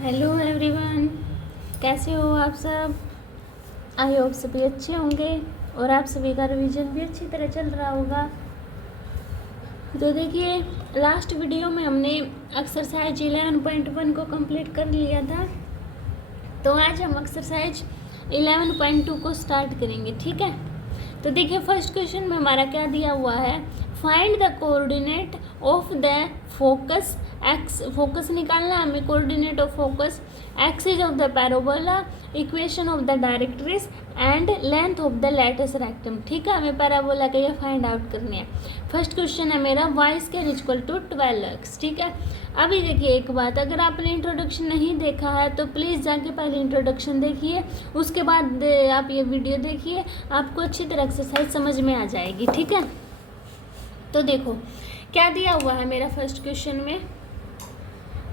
Hello everyone, कैसे हो आप सब। आई होप सभी अच्छे होंगे और आप सभी का रिवीजन भी अच्छी तरह चल रहा होगा। तो देखिए, लास्ट वीडियो में हमने एक्सरसाइज 11.1 को कंप्लीट कर लिया था। तो आज हम एक्सरसाइज 11.2 को स्टार्ट करेंगे, ठीक है। तो देखिए, फर्स्ट क्वेश्चन में हमारा क्या दिया हुआ है, find the coordinate of the focus x. Focus निकालना है हमें, coordinate of focus, axis of the parabola, equation of the directrix and length of the latus rectum. ठीक है, हमें पैराबोला का ये फाइंड आउट करनी है। फर्स्ट क्वेश्चन है मेरा Y square equal to 12x। ठीक है, अभी देखिए एक बात, अगर आपने इंट्रोडक्शन नहीं देखा है तो प्लीज़ जाके पहले इंट्रोडक्शन देखिए, उसके बाद आप ये वीडियो देखिए, आपको अच्छी तरह एक्सरसाइज समझ में आ जाएगी। ठीक है, तो देखो क्या दिया हुआ है मेरा फर्स्ट क्वेश्चन में,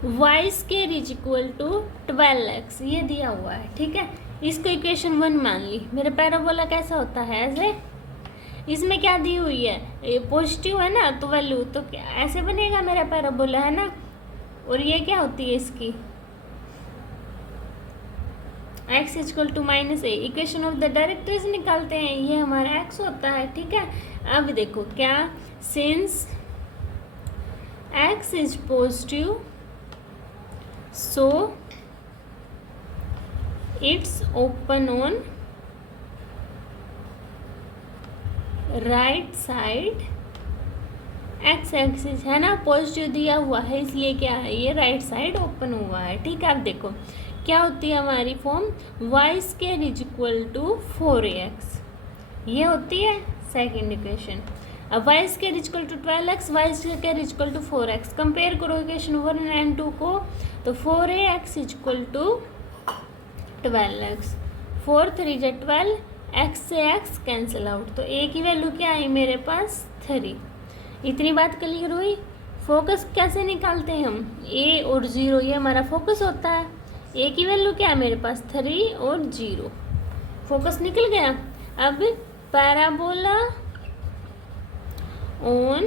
y square is equal to 12x, ये दिया हुआ है। ठीक है, इसको इक्वेशन 1 मान ली। मेरा पैराबोला कैसा होता है, ऐसे, इसमें क्या दी हुई है, ये पॉजिटिव है ना, तो वैल्यू तो क्या ऐसे बनेगा मेरा पैराबोला, है ना। और ये क्या होती है इसकी, x equal to -a। Equation of the directrix निकालते हैं, ये हमारा x होता है। ठीक है, अब देखो क्या, since x is positive so it's open on right side, x axis है ना, पॉजिटिव दिया हुआ है इसलिए क्या है, ये राइट साइड ओपन हुआ है। ठीक है, अब देखो क्या होती है हमारी form, y square is equal to 4ax, ये होती है सेकेंड इक्वेशन। अब y square is equal to 12x, y square is equal to 4x, compare करो इक्वेशन 1 एंड 2 को, तो 4ax is equal to 12x, 4 3 जा 12, x से x कैंसिल आउट, तो a की वैल्यू क्या आई मेरे पास 3। इतनी बात क्लियर हुई। फोकस कैसे निकालते हैं हम, a और 0, ये हमारा फोकस होता है। a की वैल्यू क्या है मेरे पास 3 और 0, फोकस निकल गया। अब parabola on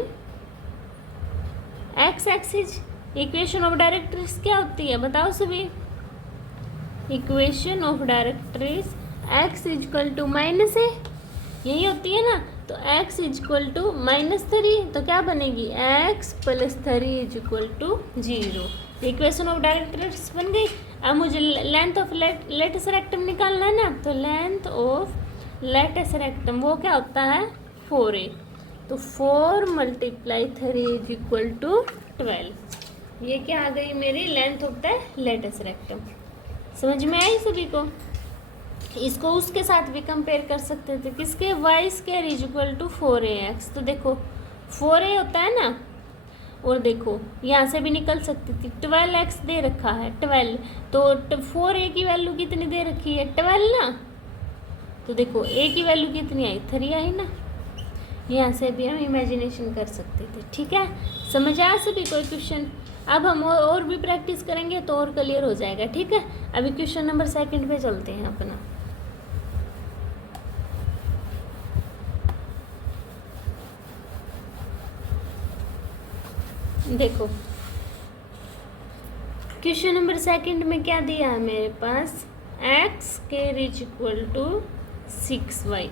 x axis, equation of directrix क्या होती है बताओ सभी, equation of directrix x equal to -a, यही होती है ना। तो x इक्वल टू -3, तो क्या बनेगी, x plus 3 is equal to 0। Equation of directrix बन गई। अब मुझे लेंथ ऑफ लैटिस रेक्टम निकालना है ना, तो लेंथ ऑफ लैटिस रेक्टम वो क्या होता है 4a, तो 4 × 3 इज इक्वल टू 12। ये क्या आ गई मेरी length of the latus rectum. समझ में आई सभी को। इसको उसके साथ भी कंपेयर कर सकते थे, किसके, y square is equal to 4ax। तो देखो 4a होता है ना, और देखो यहाँ से भी निकल सकती थी, 12x दे रखा है 12, तो 4a की वैल्यू कितनी दे रखी है 12 ना, तो देखो a की वैल्यू कितनी आई 3 आई ना, यहाँ से भी हम इमेजिनेशन कर सकते थे। ठीक है, समझ आया सभी कोई क्वेश्चन। अब हम और भी प्रैक्टिस करेंगे तो और क्लियर हो जाएगा। ठीक है, अभी क्वेश्चन नंबर 2 पे चलते हैं अपना। देखो क्वेश्चन नंबर 2 में क्या दिया है मेरे पास, x square is equal to 6y।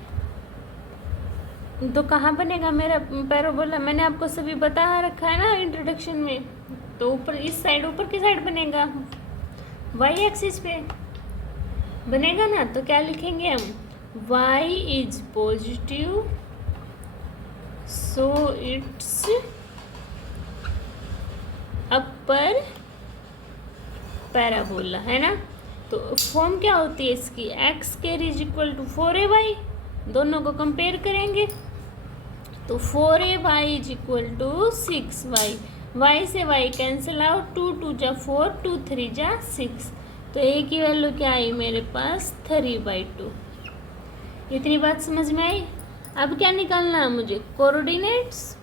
तो कहाँ बनेगा मेरा पैराबोला, मैंने आपको सभी बता रखा है ना इंट्रोडक्शन में, तो ऊपर इस साइड, ऊपर की साइड बनेगा, y एक्सिस पे बनेगा ना। तो क्या लिखेंगे हम, y is positive so it's upper parabola, है ना। तो फॉर्म क्या होती है इसकी, x square is equal to 4ay, दोनों को कंपेयर करेंगे तो 4ay is equal to 6y, y से y कैंसिल आउट, 2 2 जा 4, 2 3 जा 6, तो a की वैल्यू क्या आई मेरे पास 3/2। इतनी बात समझ में आई। अब क्या निकालना है मुझे, कोऑर्डिनेट्स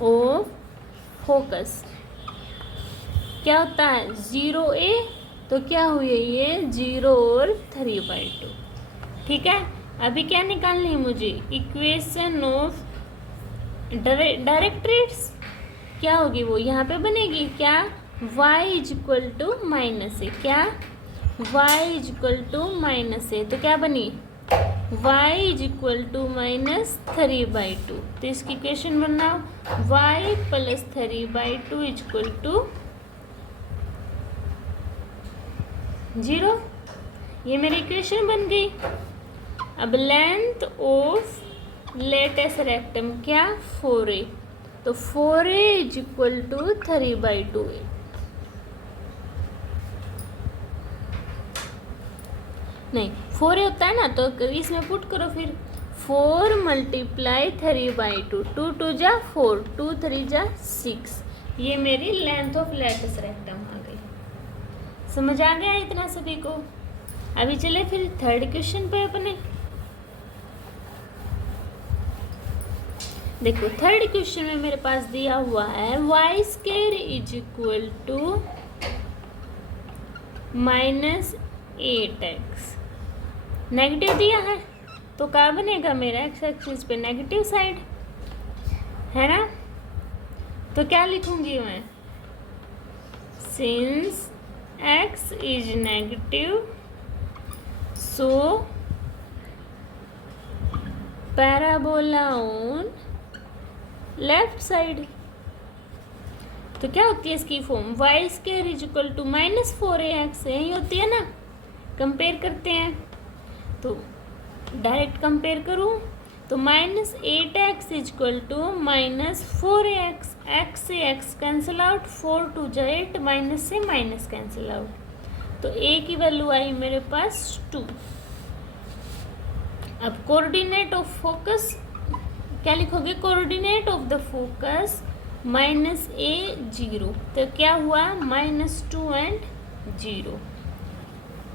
ऑफ फोकस, क्या होता है 0a, तो क्या हुई ये 0 और 3/2। ठीक है, अभी क्या निकालनी है मुझे, इक्वेशन ऑफ डायरेक्ट्रिस क्या होगी, वो यहाँ पे बनेगी क्या, y is equal to minus a, क्या y is equal to minus a, तो क्या बनी y is equal to minus 3/2। तो इसकी इक्वेशन बनाओ y plus 3/2 is equal to 0। ये मेरी इक्वेशन बन गई। अब लेंथ ऑफ लेटेस्ट रेक्टम क्या 4a, तो 4a इज इक्वल टू 3/2। नहीं 4a होता है ना, तो इसमें पुट करो फिर 4 मल्टीप्लाई 3/2, 2 2 जा 4, 2 3 जा 6। ये मेरी लेंथ ऑफ लेटेस्ट रेक्टम आ गई। समझ आ गया इतना सभी को। अभी चले फिर थर्ड क्वेश्चन पे अपने। देखो थर्ड क्वेश्चन में मेरे पास दिया हुआ है y square is equal to -8x। Negative दिया है तो क्या बनेगा मेरा एक्स एक्सिस पे नेगेटिव साइड है ना। तो क्या लिखूंगी मैं, since x is negative so parabola on left side. तो क्या होती है इसकी form, y square is equal to -4ax, यही होती है ना। कंपेयर करते हैं तो डायरेक्ट कंपेयर करूँ तो -8x is equal to -4ax, x से x कैंसिल आउट, 4 2 जा 8, माइनस से माइनस कैंसिल आउट। तो a की वैल्यू आई मेरे पास 2। अब कोऑर्डिनेट ऑफ फोकस क्या लिखोगे, coordinate of the focus -a 0, तो क्या हुआ -2 एंड 0।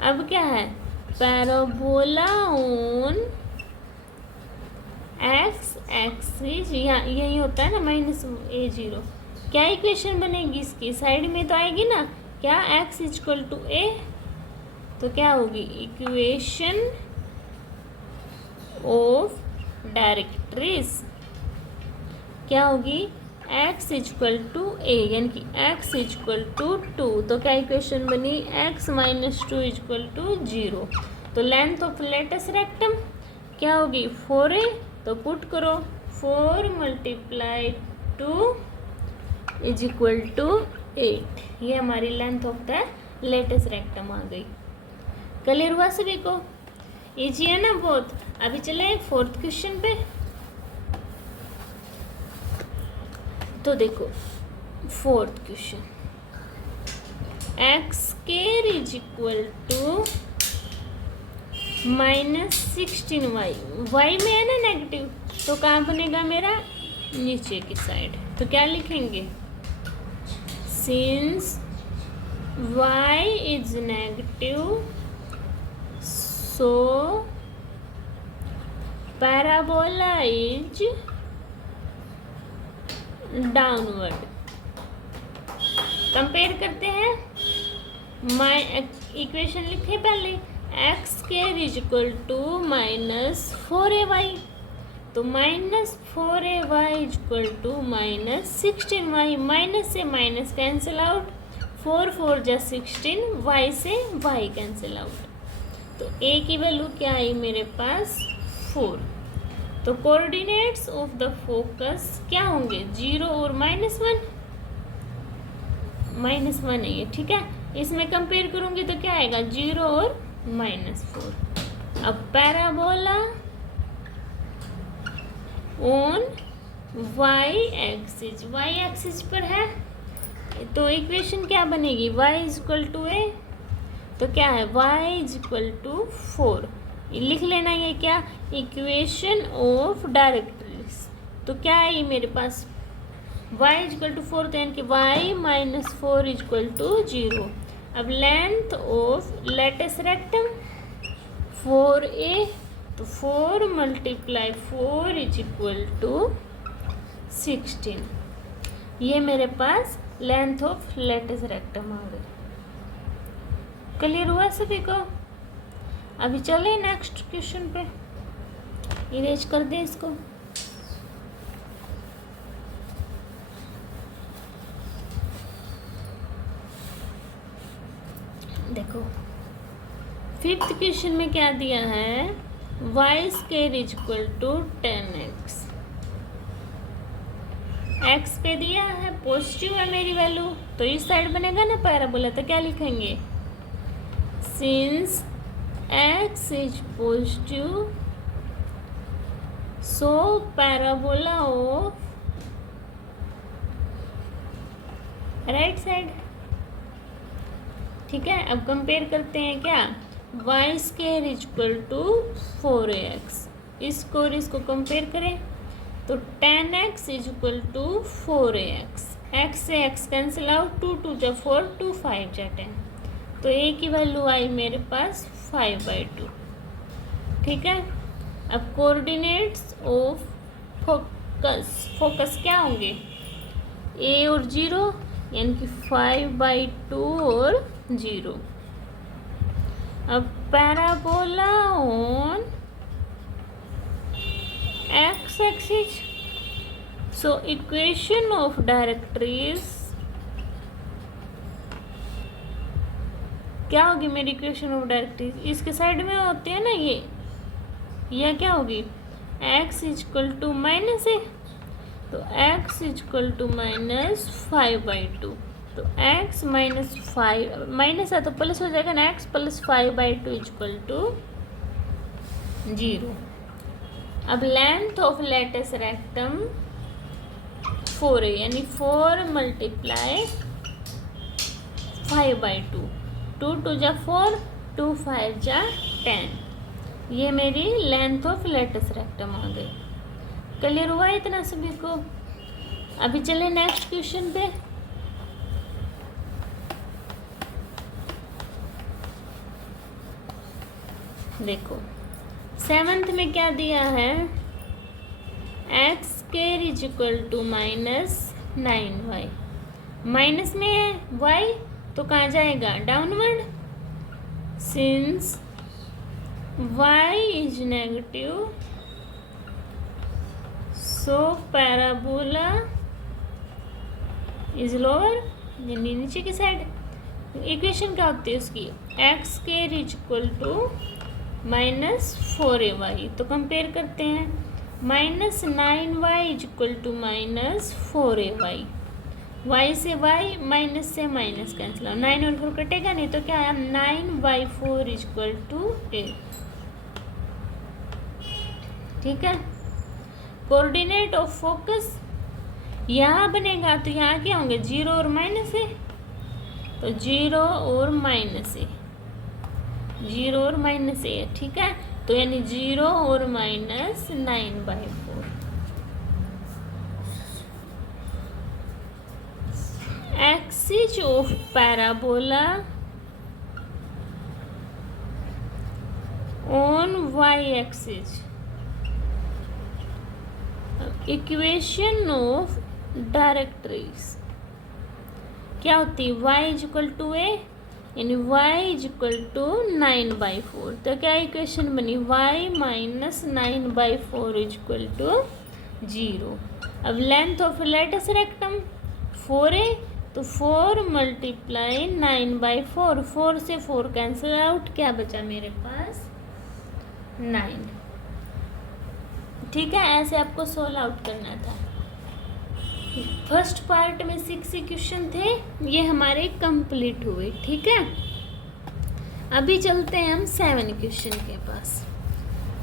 अब क्या है, पैराबोला ऑन एक्स एक्सिस, यहाँ यही होता है ना -a 0। क्या इक्वेशन बनेगी इसकी, साइड में तो आएगी ना, क्या x is equal to a, तो क्या होगी इक्वेशन ऑफ डायरेक्ट्रिस, क्या होगी x is equal to a, यानी कि x इज इक्वल टू 2। तो क्या इक्वेशन बनी, x - 2 इज इक्वल टू 0। तो लेंथ ऑफ लेटेस्ट रेक्टम क्या होगी 4a, तो पुट करो 4 मल्टीप्लाई 2 इज इक्वल टू 8। ये हमारी length of the latus rectum आ गई। क्लियर हुआ सभी को, इजी है ना बहुत। अभी चले फोर्थ क्वेश्चन पे। तो देखो fourth question, x square is equal to -16y, y में है ना नेगेटिव, तो कहाँ बनेगा मेरा, नीचे की साइड। तो क्या लिखेंगे, since y is negative so parabola is downward. Compare करते हैं, इक्वेशन लिखे पहले, x square is equal to -4ay, तो -4ay is equal to -16y, minus से माइनस कैंसिल आउट, 4 4 जा 16, y से y कैंसिल आउट। तो a की वैल्यू क्या आई मेरे पास 4। तो कोऑर्डिनेट्स ऑफ द फोकस क्या होंगे 0 और -1, -1 है ये, ठीक है। इसमें कंपेयर करूंगी तो क्या आएगा 0 और -4। अब पैराबोला ऑन y एक्सिस पर है, तो इक्वेशन क्या बनेगी, y is equal to a, तो क्या है y इज इक्वल टू 4। लिख लेना ये क्या, इक्वेशन ऑफ डायरेक्ट्रिस। तो क्या है ये मेरे पास y इज इक्वल टू 4, तो यानी कि y - 4 इज इक्वल टू 0। अब length of latus rectum 4a, तो 4 मल्टीप्लाई 4 इज इक्वल टू 16। ये मेरे पास लेंथ ऑफ लेटेस्ट रेक्टम आ गई। क्लियर हुआ सभी को। अभी चले नेक्स्ट क्वेश्चन पे, इरेज कर दे इसको। देखो फिफ्थ क्वेश्चन में क्या दिया है, y square is equal to 10x। X पे दिया है, पॉजिटिव है मेरी वैल्यू, तो इस साइड बनेगा ना पैराबोला, तो क्या लिखेंगे, since x is positive so parabola of right side. ठीक है, अब कंपेयर करते हैं क्या, y square is equal to 4x, इसको और इसको कंपेयर करें तो 10x is equal to 4ax, x से x कैंसिल आउट, 2 2 जा 4, 2 5 जा 10, तो a की वैल्यू आई मेरे पास 5/2। ठीक है, अब कोऑर्डिनेट्स ऑफ फोकस क्या होंगे, a और 0 यानी कि 5/2 और 0। अब parabola on x axis, so equation of directrix क्या होगी मेरी इक्वेशन ऑफ डायरेक्ट्रीज, इसके साइड में होती है ना ये, यह क्या होगी, x is equal to minus है, तो x is equal to minus 5/2, तो x माइनस 5 माइनस है तो प्लस हो जाएगा ना, x plus 5/2 is equal to 0। अब लेंथ ऑफ लेटस रेक्टम 4 है, यानी 4 मल्टीप्लाई 5/2, 2 2 जा 4, 2 5 जा 10, ये मेरी लेंथ ऑफ लेटस रेक्टम आ गई। क्लियर हुआ इतना सभी को। अभी चले नेक्स्ट क्वेश्चन पे। देखो 7th में क्या दिया है, x square is equal to -9y, minus में है y तो कहाँ जाएगा, downward, since y is negative so parabola is lower, यानी नीचे की साइड। इक्वेशन क्या होती है उसकी, x square is equal to -4ay, तो कंपेयर करते हैं, -9y is equal to -4ay, y से y माइनस से माइनस कैंसिल, 9 और 4 कटेगा नहीं तो क्या आया, 9/4 इज इक्वल टू 8। ठीक है, कोऑर्डिनेट ऑफ फोकस यहाँ बनेगा तो यहाँ क्या होंगे, 0 और माइनस है, तो 0 और माइनस है, 0 और माइनस है। ठीक है, तो यानी 0 और minus 9/4। Axis of parabola on y axis, equation of directrix क्या होती है, y is equal to a, यानी y इज इक्वल टू 9/4, तो क्या इक्वेशन बनी, y minus 9/4 is equal to 0। अब लेंथ ऑफ लेटस रेक्टम 4 है, तो 4 मल्टीप्लाई 9/4, 4 से 4 कैंसिल आउट, क्या बचा मेरे पास 9। ठीक है, ऐसे आपको सोल्व आउट करना था। फर्स्ट पार्ट में 6 क्वेश्चन थे, ये हमारे कंप्लीट हुए। ठीक है, अभी चलते हैं हम 7 क्वेश्चन के पास।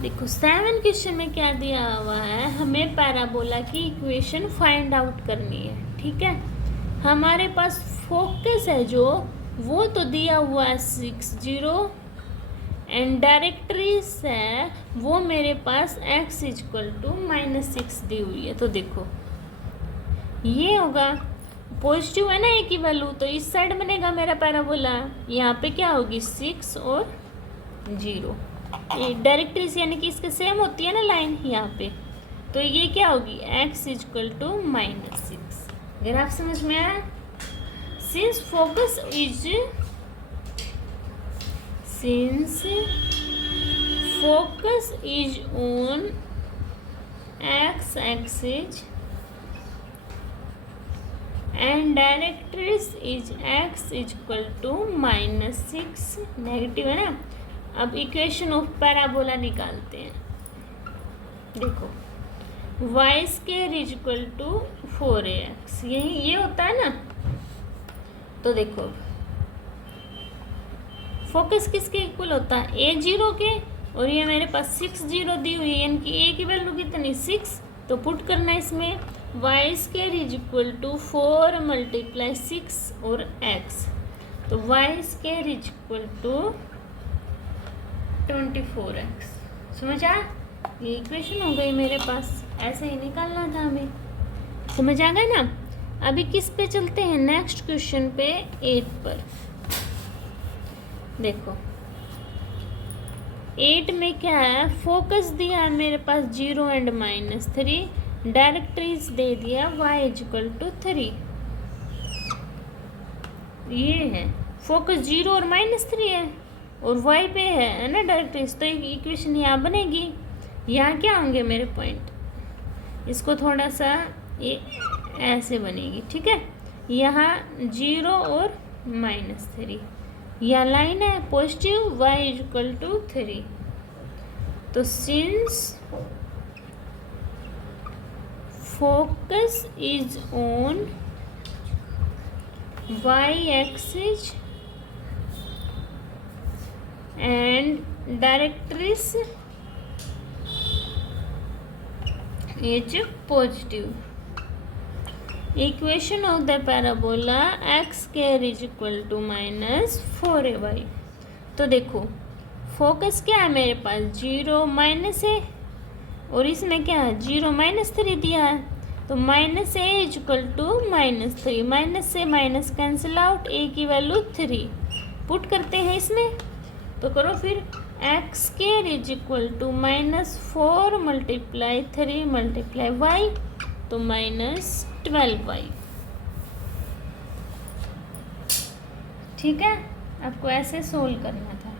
देखो 7 क्वेश्चन में क्या दिया हुआ है, हमें पैराबोला की इक्वेशन फाइंड आउट करनी है। ठीक है, हमारे पास फोकस है जो, वो तो दिया हुआ है 60 एंड डायरेक्ट्रीज है वो मेरे पास x इज इक्वल टू -6 दी हुई है। तो देखो ये होगा, पॉजिटिव है ना a की वैल्यू, तो इस साइड बनेगा मेरा पैराबोला, यहाँ पे क्या होगी 6 और 0, ये डायरेक्ट्रीज यानी कि इसके सेम होती है ना लाइन यहाँ पे, तो ये क्या होगी x इज इक्वल टू -6। अगर आप समझ में आया, since focus is on x axis and directrix is x is equal to -6, negative है ना। अब इक्वेशन ऑफ पैराबोला निकालते हैं। देखो y square is equal to 4ax, यही ये होता है ना। तो देखो फोकस किसके इक्वल होता है, a0 के, और ये मेरे पास 6 0 दी हुई है, यानी कि a की वैल्यू कितनी 6, तो पुट करना है इसमें y square is equal to 4 × 6 और x, तो y square is equal to 24x। समझ आ, ये इक्वेशन हो गई मेरे पास, ऐसे ही निकालना था हमें। समझ आ गया ना। अभी किस पे चलते हैं, नेक्स्ट क्वेश्चन पे 8 पर। देखो 8 में क्या है, फोकस दिया है मेरे पास 0 एंड -3, डायरेक्ट्रिक्स दे दिया y इज इक्वल टू 3। ये है फोकस 0 और -3 है और y पे है ना डायरेक्ट्रिक्स, तो एक इक्वेशन यहाँ बनेगी। यहाँ क्या होंगे मेरे पॉइंट, इसको थोड़ा सा ये ऐसे बनेगी, ठीक है। यहाँ 0 और -3, यह लाइन है positive, y is equal to 3। तो since focus is on y axis and directrix is positive, equation of the parabola x square is equal to -4ay। तो देखो फोकस क्या है मेरे पास 0 माइनस है, और इसमें क्या है 0 -3 दिया है, तो -a is equal to -3, minus से माइनस कैंसिल आउट, a की वैल्यू 3 पुट करते हैं इसमें। तो करो फिर x square is equal to -4 × 3 × y, तो -12y। ठीक है, आपको ऐसे सोल्व करना था।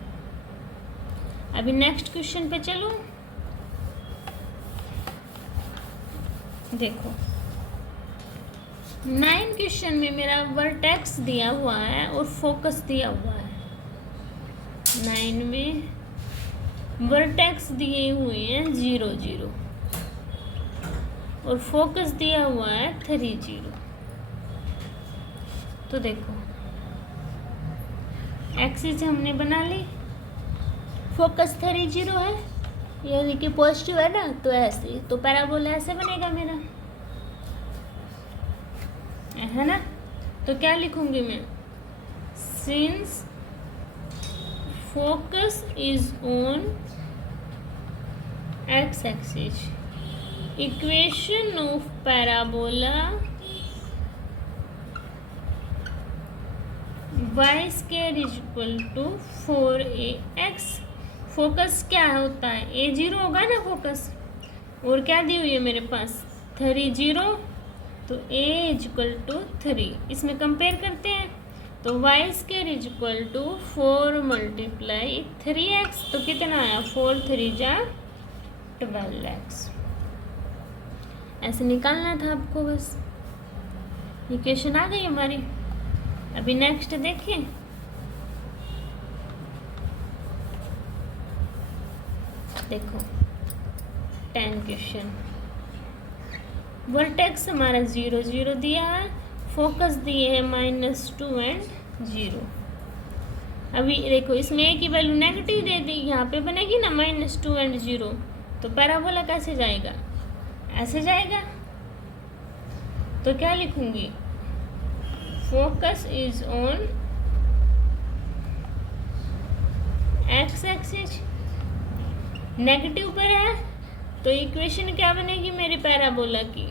अभी नेक्स्ट क्वेश्चन पे चलो। देखो 9 क्वेश्चन में मेरा वर्टेक्स दिया हुआ है और फोकस दिया हुआ है। 9 में वर्टेक्स दिए हुए हैं 0 0 और फोकस दिया हुआ है 3 0। तो देखो एक्सिस हमने बना ली, फोकस 3 0 है, यानी कि पॉजिटिव है ना, तो ऐसे, तो पैराबोला ऐसे बनेगा मेरा, है ना। तो क्या लिखूंगी मैं, since focus is on x axis, equation of parabola y square is equal to 4ax। Focus क्या होता है, a0 होगा ना फोकस, और क्या दी हुई है मेरे पास 3 0, तो a इज इक्वल टू 3। इसमें कंपेयर करते हैं, तो y square is equal to 4 × 3x, तो कितना आया 4 3 जा 12x। ऐसे निकालना था आपको, बस इक्वेशन आ गई हमारी। अभी नेक्स्ट देखिए, देखो 10 क्वेश्चन। वर्टेक्स हमारा 0 0 दिया है, फोकस दिए है -2 एंड 0। अभी देखो इसमें a की वैल्यू नेगेटिव दे दी, यहाँ पे बनेगी ना -2 एंड 0, तो पैराबोला कैसे जाएगा, ऐसे जाएगा। तो क्या लिखूंगी, focus is on x axis, negative पर है, तो इक्वेशन क्या बनेगी मेरी पैराबोला की,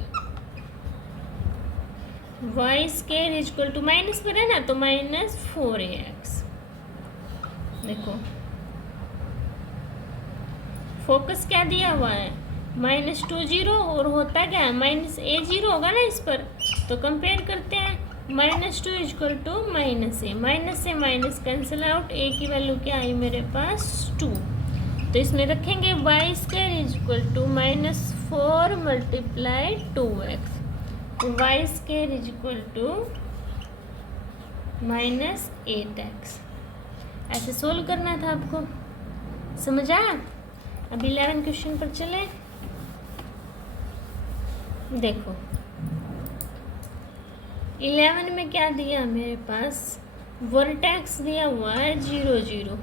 y square is equal to minus पर है ना, तो -4ax। देखो फोकस क्या दिया हुआ है -2 0, और होता क्या है -a0 होगा ना इस पर, तो कंपेयर करते हैं, -2 is equal to -a, minus से माइनस कैंसिल आउट, a की वैल्यू क्या आई मेरे पास 2। तो इसमें रखेंगे y square is equal to -4 × 2x, y square is equal to -8x। ऐसे सोल्व करना था आपको, समझ आया? अब 11 क्वेश्चन पर चले। देखो 11 में क्या दिया मेरे पास, वर्टेक्स दिया हुआ है 0 0,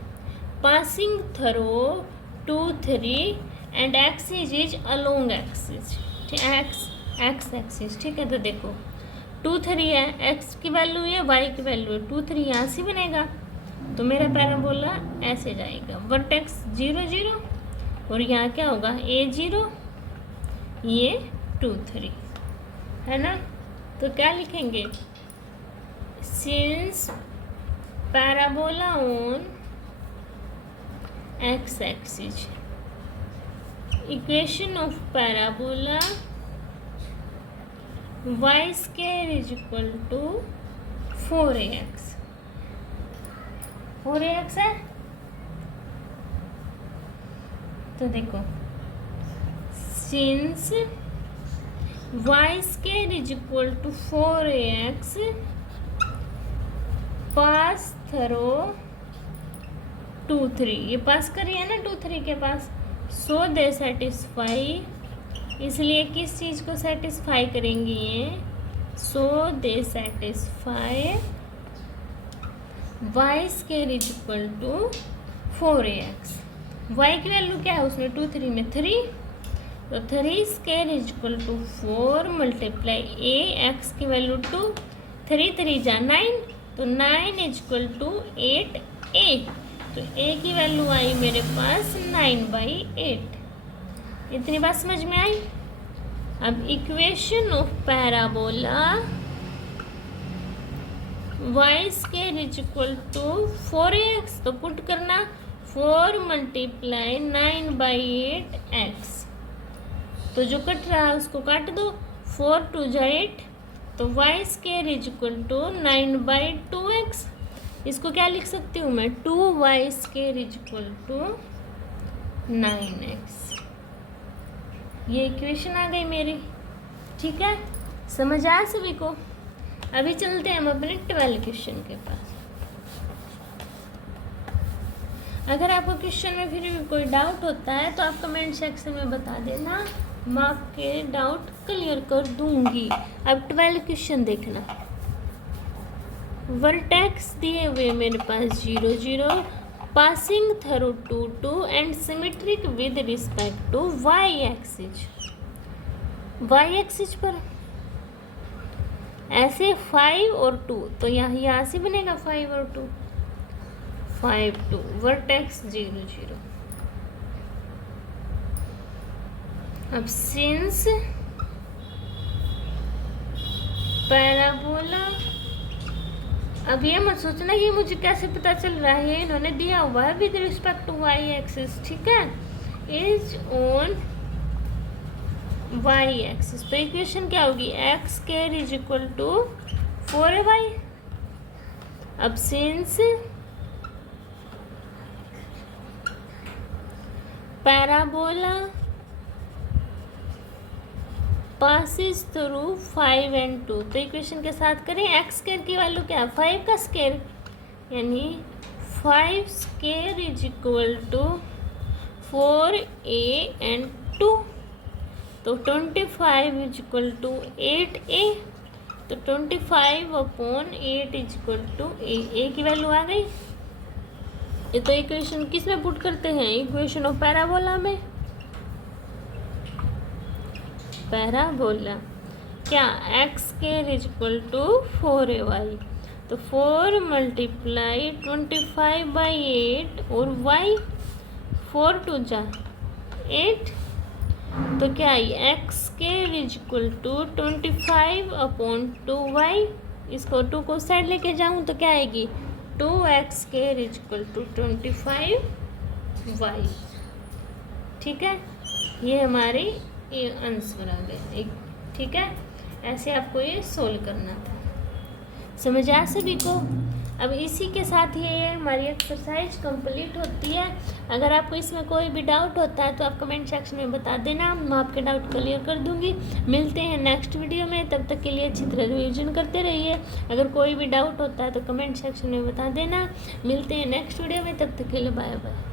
passing throw 2 3 and axis is along axis, x axis, ठीक है। तो देखो 2 3 है, एक्स की वैल्यू है, वाई की वैल्यू है, 2 3 यहाँ से बनेगा, तो मेरा पैराबोला ऐसे जाएगा, वर्टेक्स 0 0 और यहाँ क्या होगा A0, ये 2 3 है ना। तो क्या लिखेंगे, since parabola on x axis, equation of parabola y square is equal to 4ax, 4ax है। तो देखो since y square is equal to 4ax pass through 2 3, ये पास करिए ना 2 3 के पास, सो दे सेटिस्फाई, इसलिए किस चीज़ को सेटिस्फाई करेंगी ये, so they satisfy y square is equal to 4ax। Y की वैल्यू क्या है उसमें 2 3 में 3, तो 3 square is equal to 4 multiply a, x की वैल्यू 2, 3 3 जा 9, तो 9 इज इक्वल टू 8a, तो a की वैल्यू आई मेरे पास 9/8। इतनी बात समझ में आई? अब equation of parabola y square is equal to 4ax, तो पुट करना 4 मल्टीप्लाई 9/8x, तो जो कट रहा है उसको काट दो, 4 2 जा 8, तो y square is equal to 9/2x। इसको क्या लिख सकती हूँ मैं, 2y square is equal to 9x। ये इक्वेशन आ गई मेरी, ठीक है, समझ आया सभी को? अभी चलते हैं हम अपने 12 क्वेश्चन के पास। अगर आपको क्वेश्चन में फिर भी कोई डाउट होता है तो आप कमेंट सेक्शन में बता देना, मैं आपके डाउट क्लियर कर दूंगी। अब 12 क्वेश्चन देखना, वर्टेक्स दिए हुए मेरे पास 0 0, passing through 2 2 and symmetric with respect to y axis. Y axis पर ऐसे 5 और 2, तो यहाँ से बनेगा 5 और 2, 5 2, वर्टेक्स 0 0। अब सिंस पैराबोला, अब ये मत सोचना कि मुझे कैसे पता चल रहा है, इन्होंने दिया हुआ है with respect to y axis, ठीक है, इज ऑन वाई एक्सिस। तो इक्वेशन क्या होगी, x square is equal to 4ay। अब since parabola passes through 5 and 2, तो इक्वेशन के साथ करें, एक्स स्क्वायर की वैल्यू क्या है 5 का स्क्वायर, यानी 5 square is equal to 4a and 2, तो 25 इज इक्वल टू 8a, तो 25/8 इज इक्वल टू a की वैल्यू आ गई। ये तो इक्वेशन किस में पुट करते हैं, इक्वेशन ऑफ पैराबोला में। पैराबोला क्या, x square is equal to 4ay, तो 4 मल्टीप्लाई 25/8 और y 4 2 जा 8, तो क्या आई x square is equal to 25/2y। इसको 2 को साइड लेके जाऊँ तो क्या आएगी 2x square is equal to 25y, ठीक है। ये हमारी ये आंसर आ गया, ठीक है। ऐसे आपको ये सोल्व करना था, समझ आया सभी को? अब इसी के साथ ये हमारी एक्सरसाइज कंप्लीट होती है। अगर आपको इसमें कोई भी डाउट होता है तो आप कमेंट सेक्शन में बता देना, मैं आपके डाउट क्लियर कर दूंगी। मिलते हैं नेक्स्ट वीडियो में, तब तक के लिए अच्छी तरह रिवीजन करते रहिए। अगर कोई भी डाउट होता है तो कमेंट सेक्शन में बता देना। मिलते हैं नेक्स्ट वीडियो में, तब तक के लिए बाय बाय।